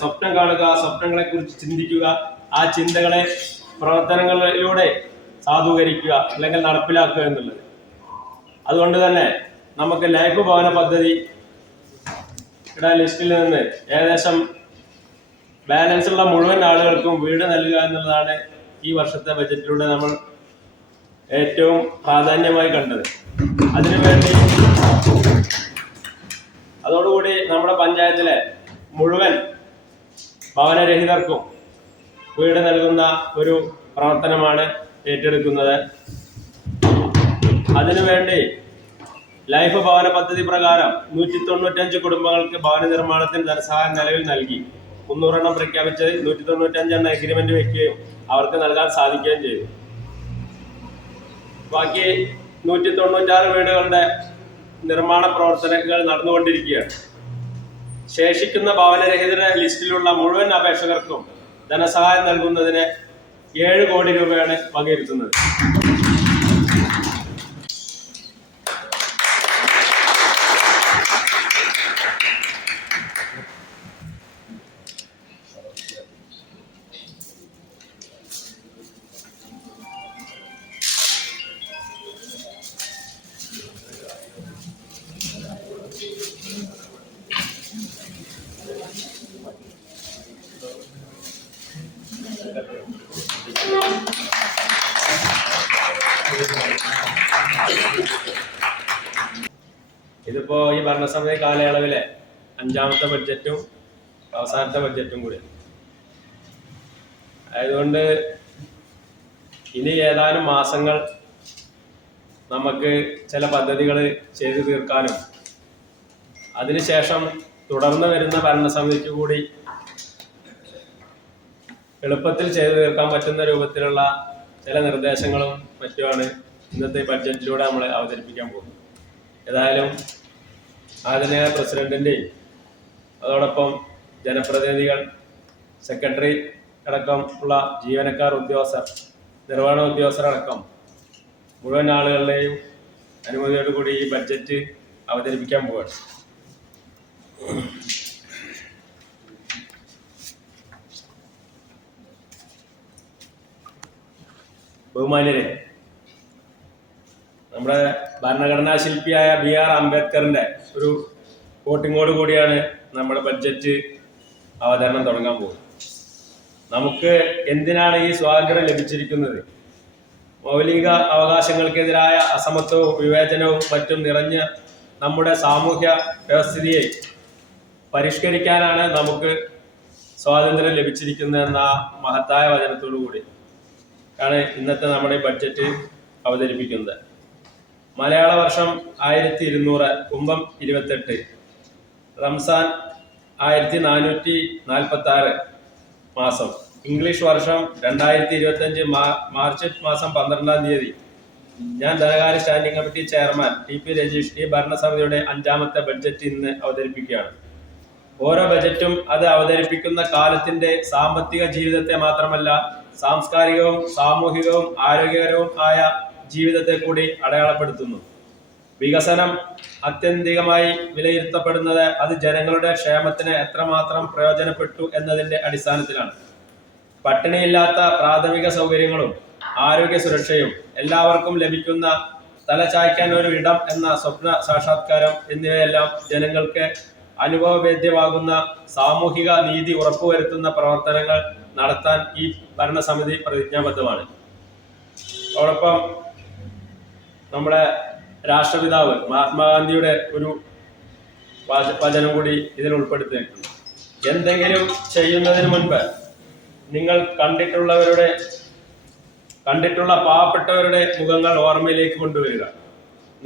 സ്വപ്നം കാണുക സ്വപ്നങ്ങളെ കുറിച്ച് ചിന്തിക്കുക ആ ചിന്തകളെ പ്രവർത്തനങ്ങളിലൂടെ സാധൂകരിക്കുക അല്ലെങ്കിൽ നടപ്പിലാക്കുക എന്നുള്ളത്. അതുകൊണ്ട് തന്നെ നമുക്ക് ലൈഫ് ഭവന പദ്ധതി ലിസ്റ്റിൽ നിന്ന് ഏകദേശം ബാലൻസ് ഉള്ള മുഴുവൻ ആളുകൾക്കും വീട് നൽകുക എന്നുള്ളതാണ് ഈ വർഷത്തെ ബജറ്റിലൂടെ നമ്മൾ ഏറ്റവും പ്രാധാന്യമായി കണ്ടത്. അതിനുവേണ്ടി അതോടുകൂടി നമ്മുടെ പഞ്ചായത്തിലെ മുഴുവൻ ഭവനരഹിതർക്കും വീട് നൽകുന്ന ഒരു പ്രവർത്തനമാണ് ഏറ്റെടുക്കുന്നത്. അതിനുവേണ്ടി ലൈഫ് ഭവന പദ്ധതി പ്രകാരം നൂറ്റി തൊണ്ണൂറ്റഞ്ച് കുടുംബങ്ങൾക്ക് ഭവന നിർമ്മാണത്തിന് ധനസഹായം നിലവിൽ നൽകി. മുന്നൂറെണ്ണം പ്രഖ്യാപിച്ചതിൽ നൂറ്റി തൊണ്ണൂറ്റഞ്ചെണ്ണം എഗ്രിമെന്റ് വെക്കുകയും അവർക്ക് നൽകാൻ സാധിക്കുകയും ചെയ്തു. ബാക്കി നൂറ്റി തൊണ്ണൂറ്റാറ് വീടുകളുടെ നിർമ്മാണ പ്രവർത്തനങ്ങൾ നടന്നുകൊണ്ടിരിക്കുകയാണ്. ശേഷിക്കുന്ന ഭവനരഹിതരുടെ ലിസ്റ്റിലുള്ള മുഴുവൻ അപേക്ഷകർക്കും ധനസഹായം നൽകുന്നതിന് ഏഴ് കോടി രൂപയാണ് വകയിരുത്തുന്നത്. ഇതിപ്പോ ഈ ഭരണസമിതി കാലയളവിലെ അഞ്ചാമത്തെ ബഡ്ജറ്റും അവസാനത്തെ ബഡ്ജറ്റും കൂടി. അതുകൊണ്ട് ഇനി ഏതാനും മാസങ്ങൾ നമുക്ക് ചില പദ്ധതികൾ ചെയ്തു തീർക്കാനും അതിനുശേഷം തുടർന്ന് വരുന്ന ഭരണസമിതിക്ക് കൂടി എളുപ്പത്തിൽ ചെയ്തു തീർക്കാൻ പറ്റുന്ന രൂപത്തിലുള്ള ചില നിർദ്ദേശങ്ങളും മറ്റുമാണ് ഇന്നത്തെ ബഡ്ജറ്റിലൂടെ നമ്മൾ അവതരിപ്പിക്കാൻ പോകുന്നത്. ഏതായാലും ആധുനിക പ്രസിഡന്റിന്റെയും അതോടൊപ്പം ജനപ്രതിനിധികൾ സെക്രട്ടറി അടക്കം ഉള്ള ജീവനക്കാർ ഉദ്യോഗസ്ഥർ നിർവഹണ ഉദ്യോഗസ്ഥർ അടക്കം മുഴുവൻ ആളുകളുടെയും അനുമതിയോടുകൂടി ഈ ബഡ്ജറ്റ് അവതരിപ്പിക്കാൻ പോവുകയാണ്. ബഹുമാന്യരെ നമ്മുടെ ഭരണഘടനാ ശില്പിയായ ബി ആർ അംബേദ്കറിന്റെ ഒരു വോട്ടിങ്ങോട് കൂടിയാണ് നമ്മുടെ ബഡ്ജറ്റ് അവതരണം തുടങ്ങാൻ പോകുന്നത്. നമുക്ക് എന്തിനാണ് ഈ സ്വാതന്ത്ര്യം ലഭിച്ചിരിക്കുന്നത്? മൗലിക അവകാശങ്ങൾക്കെതിരായ അസമത്വവും വിവേചനവും മറ്റും നിറഞ്ഞ നമ്മുടെ സാമൂഹ്യ വ്യവസ്ഥിതിയെ പരിഷ്കരിക്കാനാണ് നമുക്ക് സ്വാതന്ത്ര്യം ലഭിച്ചിരിക്കുന്നതെന്ന മഹത്തായ വചനത്തോടു കൂടി ആണ് ഇന്നത്തെ നമ്മുടെ ബഡ്ജറ്റ് അവതരിപ്പിക്കുന്നത്. മലയാള വർഷം ആയിരത്തി ഇരുന്നൂറ് കുംഭം ഇരുപത്തെട്ട് റംസാൻ ആയിരത്തി നാനൂറ്റി നാൽപ്പത്തി ആറ് മാസം ഇംഗ്ലീഷ് വർഷം രണ്ടായിരത്തി ഇരുപത്തി അഞ്ച് മാർച്ച് മാസം പന്ത്രണ്ടാം തീയതി. ഞാൻ ധനകാര്യ standing committee chairman T P Rajeesh ഈ ഭരണസമിതിയുടെ അഞ്ചാമത്തെ ബഡ്ജറ്റ് ഇന്ന് അവതരിപ്പിക്കുകയാണ്. ഓരോ ബജറ്റും അത് അവതരിപ്പിക്കുന്ന കാലത്തിന്റെ സാമ്പത്തിക ജീവിതത്തെ മാത്രമല്ല സാംസ്കാരികവും സാമൂഹികവും ആരോഗ്യകരവും ആയ ജീവിതത്തെ കൂടി അടയാളപ്പെടുത്തുന്നു. വികസനം അത്യന്തികമായി വിലയിരുത്തപ്പെടുന്നത് അത് ജനങ്ങളുടെ ക്ഷേമത്തിന് എത്രമാത്രം പ്രയോജനപ്പെട്ടു എന്നതിന്റെ അടിസ്ഥാനത്തിലാണ്. പട്ടിണിയില്ലാത്ത പ്രാഥമിക സൗകര്യങ്ങളും ആരോഗ്യ സുരക്ഷയും എല്ലാവർക്കും ലഭിക്കുന്ന തലചായ്ക്കാൻ ഒരു ഇടം എന്ന സ്വപ്ന സാക്ഷാത്കാരം എന്നിവയെല്ലാം ജനങ്ങൾക്ക് അനുഭവവേദ്യമാകുന്ന സാമൂഹിക നീതി ഉറപ്പുവരുത്തുന്ന പ്രവർത്തനങ്ങൾ നടത്താൻ ഈ ഭരണസമിതി പ്രതിജ്ഞാബദ്ധമാണ്. അതോടൊപ്പം നമ്മുടെ രാഷ്ട്രപിതാവ് മഹാത്മാഗാന്ധിയുടെ ഒരു വാച- വചനം കൂടി ഇതിൽ ഉൾപ്പെടുത്തിയിട്ടുണ്ട്. എന്തെങ്കിലും ചെയ്യുന്നതിന് മുൻപ് നിങ്ങൾ കണ്ടിട്ടുള്ളവരുടെ കണ്ടിട്ടുള്ള പാവപ്പെട്ടവരുടെ മുഖങ്ങൾ ഓർമ്മയിലേക്ക് കൊണ്ടുവരിക.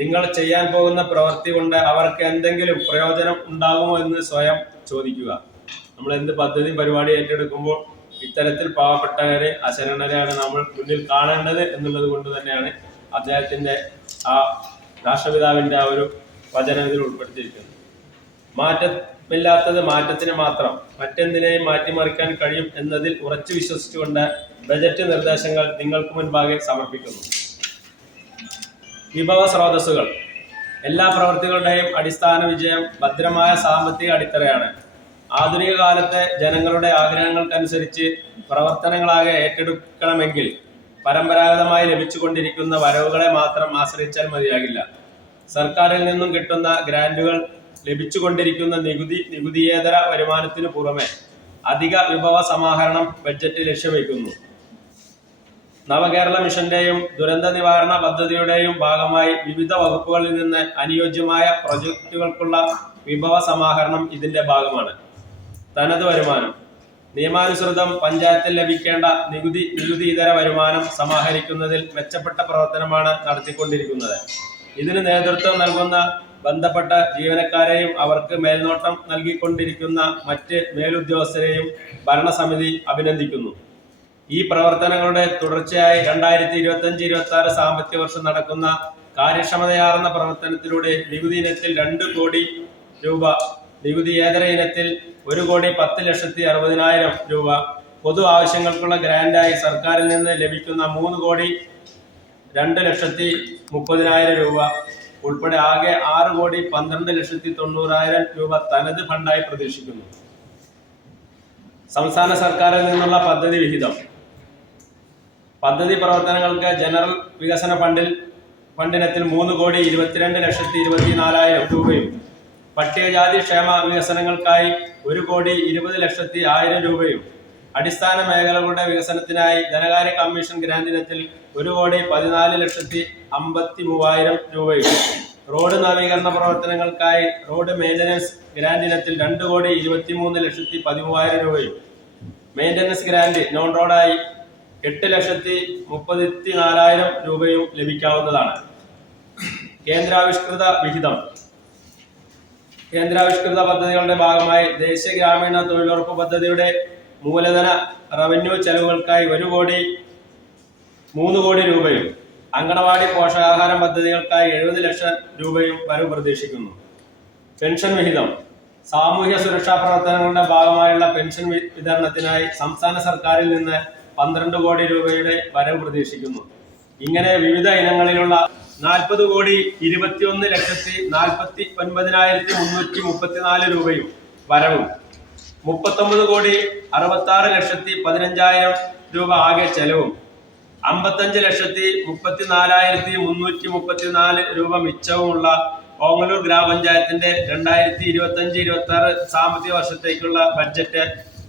നിങ്ങൾ ചെയ്യാൻ പോകുന്ന പ്രവൃത്തി കൊണ്ട് അവർക്ക് എന്തെങ്കിലും പ്രയോജനം ഉണ്ടാകുമോ എന്ന് സ്വയം ചോദിക്കുക. നമ്മൾ എന്ത് പദ്ധതി പരിപാടി ഏറ്റെടുക്കുമ്പോൾ ഇത്തരത്തിൽ പാവപ്പെട്ടവരെ അശരണരെയാണ് നമ്മൾ മുന്നിൽ കാണേണ്ടത് എന്നുള്ളത് കൊണ്ട് തന്നെയാണ് അദ്ദേഹത്തിന്റെ ആ രാഷ്ട്രപിതാവിന്റെ ആ ഒരു വചനം ഇതിൽ ഉൾപ്പെടുത്തിയിരിക്കുന്നത്. മാറ്റമില്ലാത്തത് മാറ്റത്തിന് മാത്രം മറ്റെന്തിനേയും മാറ്റിമറിക്കാൻ കഴിയും എന്നതിൽ ഉറച്ചു വിശ്വസിച്ചുകൊണ്ട് ബജറ്റ് നിർദ്ദേശങ്ങൾ നിങ്ങൾക്ക് മുൻപാകെ സമർപ്പിക്കുന്നു. വിഭവ സ്രോതസ്സുകൾ. എല്ലാ പ്രവൃത്തികളുടെയും അടിസ്ഥാന വിജയം ഭദ്രമായ സാമ്പത്തിക അടിത്തറയാണ്. ആധുനിക കാലത്തെ ജനങ്ങളുടെ ആഗ്രഹങ്ങൾക്കനുസരിച്ച് പ്രവർത്തനങ്ങളാകെ ഏറ്റെടുക്കണമെങ്കിൽ പരമ്പരാഗതമായി ലഭിച്ചുകൊണ്ടിരിക്കുന്ന വരവുകളെ മാത്രം ആശ്രയിച്ചാൽ മതിയാകില്ല. സർക്കാരിൽ നിന്നും കിട്ടുന്ന ഗ്രാൻഡുകൾ ലഭിച്ചുകൊണ്ടിരിക്കുന്ന നികുതി നികുതിയേതര വരുമാനത്തിനു പുറമെ അധിക വിഭവ സമാഹരണം ബഡ്ജറ്റ് ലക്ഷ്യം വയ്ക്കുന്നു നവകേരള മിഷന്റെയും ദുരന്ത നിവാരണ പദ്ധതിയുടെയും ഭാഗമായി വിവിധ വകുപ്പുകളിൽ നിന്ന് അനുയോജ്യമായ പ്രൊജക്ടുകൾക്കുള്ള വിഭവ സമാഹരണം ഇതിന്റെ ഭാഗമാണ്. തനത് വരുമാനം. നിയമാനുസൃതം പഞ്ചായത്തിൽ ലഭിക്കേണ്ട നികുതി നികുതി ഇതര വരുമാനം സമാഹരിക്കുന്നതിൽ മെച്ചപ്പെട്ട പ്രവർത്തനമാണ് നടത്തിക്കൊണ്ടിരിക്കുന്നത്. ഇതിന് നേതൃത്വം നൽകുന്ന ബന്ധപ്പെട്ട ജീവനക്കാരെയും അവർക്ക് മേൽനോട്ടം നൽകിക്കൊണ്ടിരിക്കുന്ന മറ്റ് മേലുദ്യോഗസ്ഥരെയും ഭരണസമിതി അഭിനന്ദിക്കുന്നു. ഈ പ്രവർത്തനങ്ങളുടെ തുടർച്ചയായി രണ്ടായിരത്തി ഇരുപത്തി അഞ്ച് ഇരുപത്തി ആറ് സാമ്പത്തിക വർഷം നടക്കുന്ന കാര്യക്ഷമതയാർന്ന പ്രവർത്തനത്തിലൂടെ നികുതി ഇനത്തിൽ രണ്ട് കോടി രൂപ നികുതിയേതര ഇനത്തിൽ ഒരു കോടി പത്ത് ലക്ഷത്തി അറുപതിനായിരം രൂപ പൊതു ആവശ്യങ്ങൾക്കുള്ള ഗ്രാന്റായി സർക്കാരിൽ നിന്ന് ലഭിക്കുന്ന മൂന്ന് കോടി രണ്ട് ലക്ഷത്തി മുപ്പതിനായിരം രൂപ ഉൾപ്പെടെ ആകെ ആറ് കോടി പന്ത്രണ്ട് ലക്ഷത്തി തൊണ്ണൂറായിരം രൂപ തനത് ഫണ്ടായി പ്രതീക്ഷിക്കുന്നു. സംസ്ഥാന സർക്കാരിൽ നിന്നുള്ള പദ്ധതി വിഹിതം പദ്ധതി പ്രവർത്തനങ്ങൾക്ക് ജനറൽ വികസന ഫണ്ടിൽ ഫണ്ടിനത്തിൽ മൂന്ന് കോടി ഇരുപത്തിരണ്ട് ലക്ഷത്തി ഇരുപത്തിനാലായിരം രൂപയും പട്ടികജാതി ക്ഷേമ വികസനങ്ങൾക്കായി ഒരു കോടി ഇരുപത് ലക്ഷത്തി ആയിരം രൂപയും അടിസ്ഥാന മേഖലകളുടെ വികസനത്തിനായി ധനകാര്യ കമ്മീഷൻ ഗ്രാന്റിനത്തിൽ ഒരു കോടി പതിനാല് ലക്ഷത്തി അമ്പത്തി മൂവായിരം രൂപയും. റോഡ് നവീകരണ പ്രവർത്തനങ്ങൾക്കായി റോഡ് മെയിന്റനൻസ് ഗ്രാന്റിനത്തിൽ രണ്ട് കോടി ഇരുപത്തിമൂന്ന് ലക്ഷത്തി പതിമൂവായിരം രൂപയും. മെയിന്റനൻസ് ഗ്രാന്റ് നോൺ റോഡായി എട്ട് ലക്ഷത്തി മുപ്പത്തി നാലായിരം രൂപയും ലഭിക്കാവുന്നതാണ്. കേന്ദ്രാവിഷ്കൃത വിഹിതം. കേന്ദ്രാവിഷ്കൃത പദ്ധതികളുടെ ഭാഗമായി ദേശീയ ഗ്രാമീണ തൊഴിലുറപ്പ് പദ്ധതിയുടെ മൂലധന റവന്യൂ ചെലവുകൾക്കായി ഒരു കോടി മൂന്ന് കോടി രൂപയും അങ്കണവാടി പോഷകാഹാരം പദ്ധതികൾക്കായി എഴുപത് ലക്ഷം രൂപയും വരവ് പ്രതീക്ഷിക്കുന്നു. പെൻഷൻ വിഹിതം. സാമൂഹ്യ സുരക്ഷാ പ്രവർത്തനങ്ങളുടെ ഭാഗമായുള്ള പെൻഷൻ വിതരണത്തിനായി സംസ്ഥാന സർക്കാരിൽ നിന്ന് പന്ത്രണ്ട് കോടി രൂപയുടെ വരവ് പ്രതീക്ഷിക്കുന്നു. ഇങ്ങനെ വിവിധ ഇനങ്ങളിലുള്ള നാൽപ്പത് കോടി ഇരുപത്തിയൊന്ന് ലക്ഷത്തി നാൽപ്പത്തി ഒൻപതിനായിരത്തി മുന്നൂറ്റി മുപ്പത്തിനാല് രൂപയും വരവും. മുപ്പത്തൊമ്പത് കോടി അറുപത്തി ആറ് ലക്ഷത്തി പതിനഞ്ചായിരം രൂപ ആകെ ചെലവും. അമ്പത്തഞ്ച് ലക്ഷത്തി മുപ്പത്തിനാലായിരത്തി മുന്നൂറ്റി മുപ്പത്തിനാല് രൂപ മിച്ചവുമുള്ള ഓങ്ങലൂർ ഗ്രാമപഞ്ചായത്തിന്റെ രണ്ടായിരത്തി ഇരുപത്തി അഞ്ച് ഇരുപത്തി ആറ് സാമ്പത്തിക വർഷത്തേക്കുള്ള ബഡ്ജറ്റ്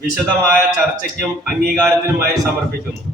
വിശദമായ ചർച്ചയ്ക്കും അംഗീകാരത്തിനുമായി സമർപ്പിക്കുന്നു.